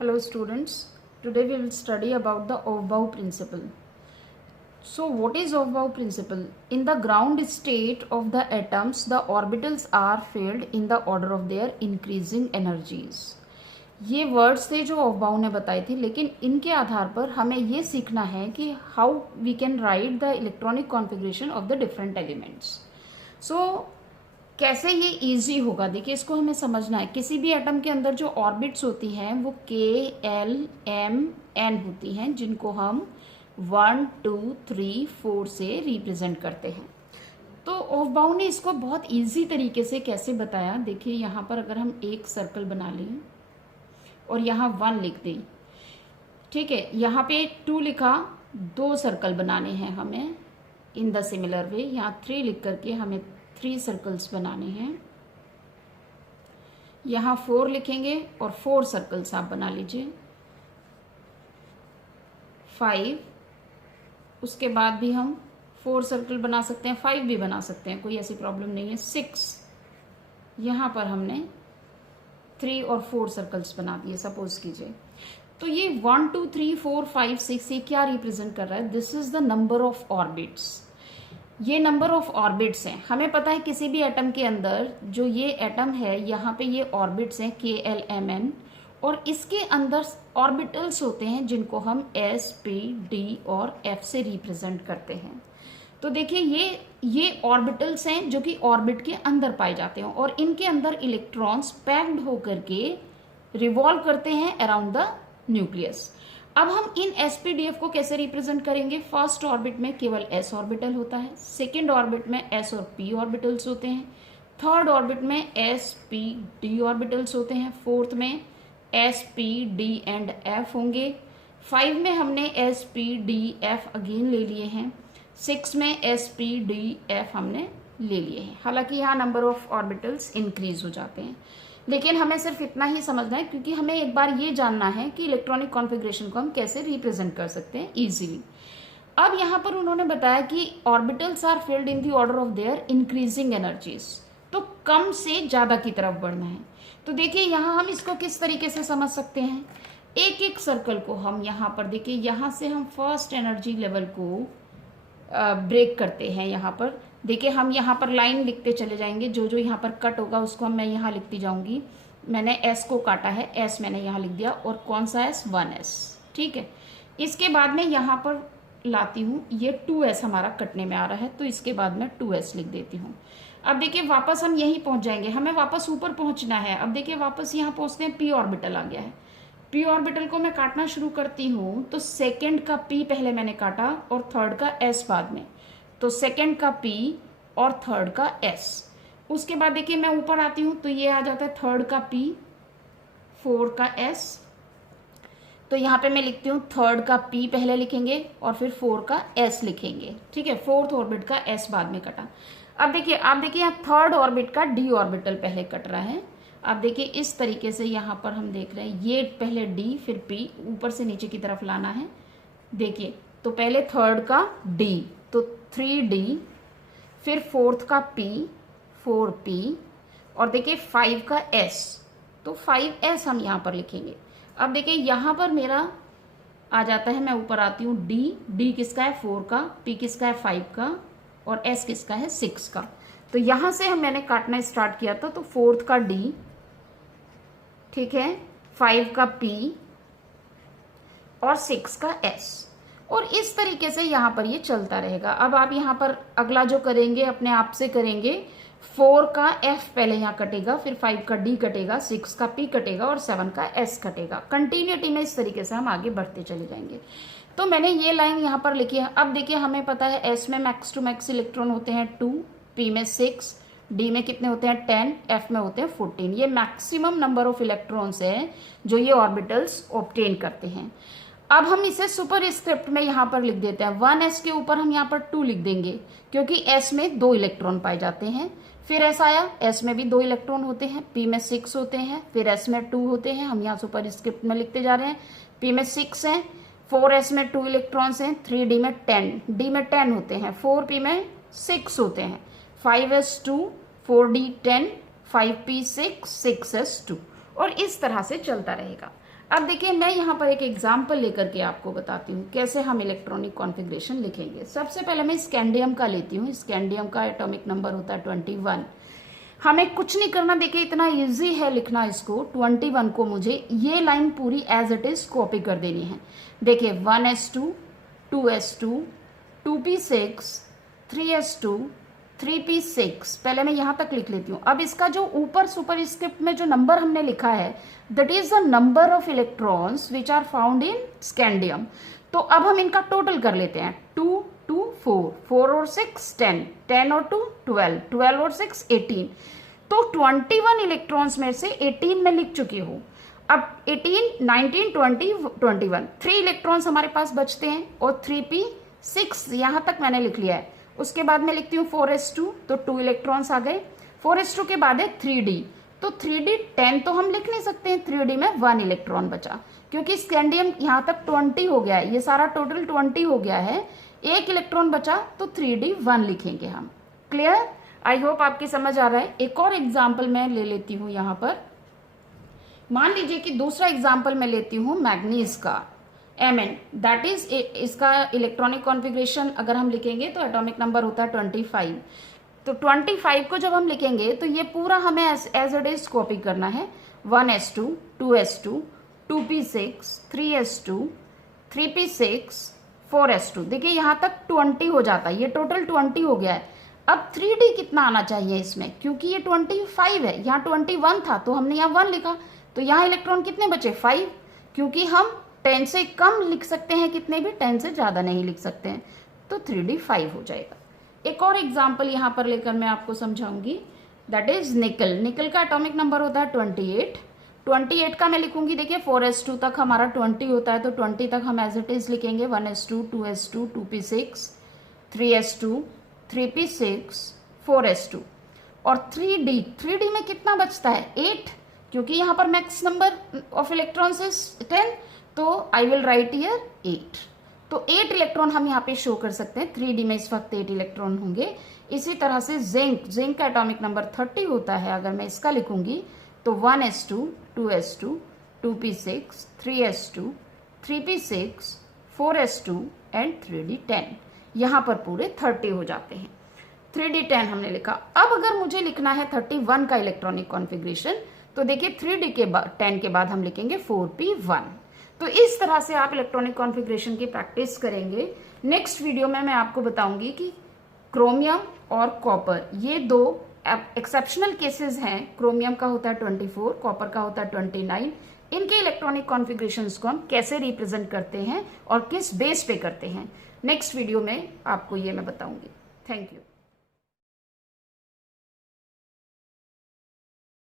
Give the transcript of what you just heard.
Hello students, today we will study about the Aufbau principle. So what is Aufbau principle? In the ground state of the atoms, the orbitals are filled in the order of their increasing energies. ये words थे जो ऑफबाउ ने बताई थी, लेकिन इनके आधार पर हमें ये सीखना है कि how we can write the electronic configuration of the different elements. So कैसे ये इजी होगा, देखिए इसको हमें समझना है. किसी भी एटम के अंदर जो ऑर्बिट्स होती हैं वो K, L, M, N होती हैं, जिनको हम 1, 2, 3, 4 से रिप्रेजेंट करते हैं. तो ऑफबाउ ने इसको बहुत इजी तरीके से कैसे बताया, देखिए यहाँ पर अगर हम एक सर्कल बना लें और यहाँ 1 लिख दें, ठीक है, यहाँ पे 2 लिखा, 2 सर्कल बनाने हैं हमें. इन द सिमिलर वे यहाँ 3 लिख करके हमें 3 सर्कल्स बनाने हैं. यहाँ 4 लिखेंगे और 4 सर्कल्स आप बना लीजिए. 5, उसके बाद भी हम 4 सर्कल बना सकते हैं, 5 भी बना सकते हैं, कोई ऐसी प्रॉब्लम नहीं है. 6, यहाँ पर हमने 3 और 4 सर्कल्स बना दिए सपोज कीजिए. तो ये 1, 2, 3, 4, 5, 6 ये क्या रिप्रेजेंट कर रहा है? This is the number of orbits. ये नंबर ऑफ ऑर्बिट्स हैं. हमें पता है किसी भी एटम के अंदर जो ये एटम है, यहाँ पे ये ऑर्बिट्स हैं K, L, M, N, और इसके अंदर ऑर्बिटल्स होते हैं जिनको हम S, P, D और F से रिप्रेजेंट करते हैं. तो देखिए ये ऑर्बिटल्स हैं जो कि ऑर्बिट के अंदर पाए जाते हैं और इनके अंदर इलेक्ट्रॉन्स पैक्ड होकर के रिवॉल्व करते हैं अराउंड द न्यूक्लियस. अब हम इन SPDF को कैसे रिप्रेजेंट करेंगे? फर्स्ट ऑर्बिट में केवल S ऑर्बिटल होता है, सेकेंड ऑर्बिट में S और P ऑर्बिटल्स होते हैं, थर्ड ऑर्बिट में S, P, D ऑर्बिटल्स होते हैं, फोर्थ में S, P, D and F होंगे, 5 में हमने S, P, D, F again ले लिए हैं, 6 में S, P, D, F हमने ले लिए हैं. हालांकि यहाँ नंबर ऑफ ऑर्बिटल्स इंक्रीज हो जाते हैं, लेकिन हमें सिर्फ इतना ही समझना है क्योंकि हमें एक बार ये जानना है कि इलेक्ट्रॉनिक कॉन्फ़िगरेशन को हम कैसे रिप्रेजेंट कर सकते हैं इजीली. अब यहाँ पर उन्होंने बताया कि orbitals are filled in the order of their increasing energies. तो कम से ज़्यादा की तरफ बढ़ना है. तो देखिए यहाँ हम इसको किस तरीके से समझ सकते हैं. एक एक सर्कल को हम यहाँ पर देखिए, यहाँ से हम फर्स्ट एनर्जी लेवल को ब्रेक करते हैं. यहाँ पर देखिए हम यहाँ पर लाइन लिखते चले जाएंगे, जो जो यहाँ पर कट होगा उसको मैं यहाँ लिखती जाऊंगी. मैंने S को काटा है, S मैंने यहाँ लिख दिया, और कौन सा S? 1S. ठीक है. इसके बाद में यहाँ पर लाती हूँ, ये 2S हमारा कटने में आ रहा है, तो इसके बाद में 2S लिख देती हूँ. अब देखिए वापस हम यहीं पहुँच जाएंगे, हमें वापस ऊपर पहुँचना है. अब देखिए वापस यहाँ पहुँचते हैं, P ऑर्बिटल आ गया है. P ऑर्बिटल को मैं काटना शुरू करती हूँ, तो सेकेंड का P पहले मैंने काटा और थर्ड का S बाद में. तो सेकेंड का P और थर्ड का S. उसके बाद देखिए मैं ऊपर आती हूँ तो ये आ जाता है थर्ड का P, 4 का S. तो यहाँ पे मैं लिखती हूँ थर्ड का P पहले लिखेंगे और फिर 4 का S लिखेंगे. ठीक है, फोर्थ ऑर्बिट का S बाद में कटा. अब देखिए आप देखिए यहाँ थर्ड ऑर्बिट का D ऑर्बिटल पहले कट रहा है. अब देखिए इस तरीके से यहाँ पर हम देख रहे हैं, ये पहले D फिर P, ऊपर से नीचे की तरफ लाना है. देखिए तो पहले थर्ड का D, तो 3D, फिर फोर्थ का P, 4P, और देखिए 5 का S, तो 5S हम यहाँ पर लिखेंगे. अब देखिए यहाँ पर मेरा आ जाता है, मैं ऊपर आती हूँ D. D किसका है? 4 का. P किसका है? 5 का. और S किसका है? 6 का. तो यहाँ से हम मैंने काटना स्टार्ट किया था, तो फोर्थ का D, ठीक है, 5 का P और 6 का S. और इस तरीके से यहाँ पर ये चलता रहेगा. अब आप यहाँ पर अगला जो करेंगे अपने आप से करेंगे. 4 का F पहले यहाँ कटेगा, फिर 5 का D कटेगा, 6 का P कटेगा और 7 का S कटेगा. कंटिन्यूटी में इस तरीके से हम आगे बढ़ते चले जाएंगे. तो मैंने ये लाइन यहाँ पर लिखी है. अब देखिए हमें पता है S में मैक्स टू मैक्स इलेक्ट्रॉन होते हैं 2, P में 6, D में कितने होते हैं 10, F में होते हैं 14. ये मैक्सिमम नंबर ऑफ इलेक्ट्रॉन्स है जो ये ऑर्बिटल्स ऑब्टेन करते हैं. अब हम इसे सुपर स्क्रिप्ट में यहाँ पर लिख देते हैं. 1S के ऊपर हम यहाँ पर 2 लिख देंगे क्योंकि S में 2 इलेक्ट्रॉन पाए जाते हैं. फिर S आया, S में भी 2 इलेक्ट्रॉन होते हैं, P में 6 होते हैं, फिर S में 2 होते हैं. हम यहाँ सुपर स्क्रिप्ट में लिखते जा रहे हैं. P में 6 हैं, 4S में 2 इलेक्ट्रॉन्स हैं, 3D में 10, D में 10 होते हैं, 4P में 6 होते हैं, 5S 2, 4D 10, 5P 6, 6S 2, और इस तरह से चलता रहेगा. अब देखिए मैं यहाँ पर एक एग्जाम्पल लेकर के आपको बताती हूँ कैसे हम इलेक्ट्रॉनिक कॉन्फ़िगरेशन लिखेंगे। सबसे पहले मैं स्कैंडियम का लेती हूँ। स्कैंडियम का एटॉमिक नंबर होता है 21। हमें कुछ नहीं करना, देखिए इतना इजी है लिखना इसको। 21 को मुझे ये लाइन पूरी एज इट इज कॉपी कर देनी है। देखिए 1s2, 2s2, 2p6, 3s2, 3p6, पहले मैं यहां तक लिख लेती हूँ। अब इसका जो ऊपर सुपरस्क्रिप्ट में जो नंबर हमने लिखा है, that is the number of electrons which are found in scandium. तो अब हम इनका टोटल कर लेते हैं। 2, 2, 4, 4 और 6, 10, 10 और 2, 12, 12 और 6, 18। तो 21 इलेक्ट्रॉन्स में से 18 में लिख चुकी हूँ। अब 18, 19, 20, 21, 3 इलेक्ट्रॉन्स हमारे पास बचते हैं और 3p6 यहां तक मैंने लिख लिया है। उसके बाद में लिखती हूँ 4s2, तो 2 इलेक्ट्रॉन्स आ गए। 4s2 के बाद है 3d, तो 3d 10 तो हम लिख नहीं सकते हैं, 3d में 1 इलेक्ट्रॉन बचा, क्योंकि स्कैंडियम यहाँ तक 20 हो गया है, ये सारा टोटल 20 हो गया है, 1 इलेक्ट्रॉन बचा तो 3d 1 लिखेंगे हम। क्लियर? आई होप आपकी समझ आ रहा है। एक और एग्जाम्पल मैं ले लेती हूँ यहाँ पर। मान लीजिए कि दूसरा एग्जाम्पल मैं लेती हूँ मैग्नीज का, Mn, दैट इज इसका इलेक्ट्रॉनिक कॉन्फ़िगरेशन अगर हम लिखेंगे तो एटॉमिक नंबर होता है 25। तो 25 को जब हम लिखेंगे तो ये पूरा हमें एज इट इज कॉपी करना है। 1s2, 2s2, 2p6, 3s2, 3p6, 4s2। देखिए यहां तक 20 हो जाता है, ये टोटल 20 हो गया है। अब 3d कितना आना चाहिए इसमें, क्योंकि ये 25 है, यहाँ 21 था तो हमने यहाँ 1 लिखा, तो यहाँ इलेक्ट्रॉन कितने बचे? 5, क्योंकि हम 10 से कम लिख सकते हैं, कितने भी 10 से ज्यादा नहीं लिख सकते हैं, तो 3d 5 हो जाएगा। एक और एग्जाम्पल यहाँ पर लेकर मैं आपको समझाऊंगी, दैट इज निकल। निकल का एटॉमिक नंबर होता है 28। 28 का मैं लिखूंगी, देखिए 4s2 तक हमारा 20 होता है, तो 20 तक हम एज इट इज लिखेंगे। 1s2, 2s2, 2p6, 3s2, 3p6, 4s2 और 3d में कितना बचता है? 8, क्योंकि यहाँ पर max number of electrons is 10, तो आई विल राइट हियर 8। तो 8 इलेक्ट्रॉन हम यहाँ पे शो कर सकते हैं। 3d में इस वक्त 8 इलेक्ट्रॉन होंगे। इसी तरह से जिंक का एटॉमिक नंबर 30 होता है। अगर मैं इसका लिखूंगी तो 1s2, 2s2, 2p6, 3s2, 3p6, 4s2 and 3d 10। यहाँ पर पूरे 30 हो जाते हैं। 3d 10 हमने लिखा। अब अगर मुझे लिखना है 31 का इलेक्ट्रॉनिक कॉन्फ़िगरेशन, तो देखिए 3d के बाद 10 के बाद हम लिखेंगे 4p1। तो इस तरह से आप इलेक्ट्रॉनिक कॉन्फ़िगरेशन की प्रैक्टिस करेंगे। नेक्स्ट वीडियो में मैं आपको बताऊंगी कि क्रोमियम और कॉपर, ये दो एक्सेप्शनल केसेस हैं। क्रोमियम का होता है 24, कॉपर का होता है 29। इनके इलेक्ट्रॉनिक कॉन्फ़िगरेशंस को हम कैसे रिप्रेजेंट करते हैं और किस बेस पे करते हैं, नेक्स्ट वीडियो में आपको ये मैं बताऊंगी। Thank you.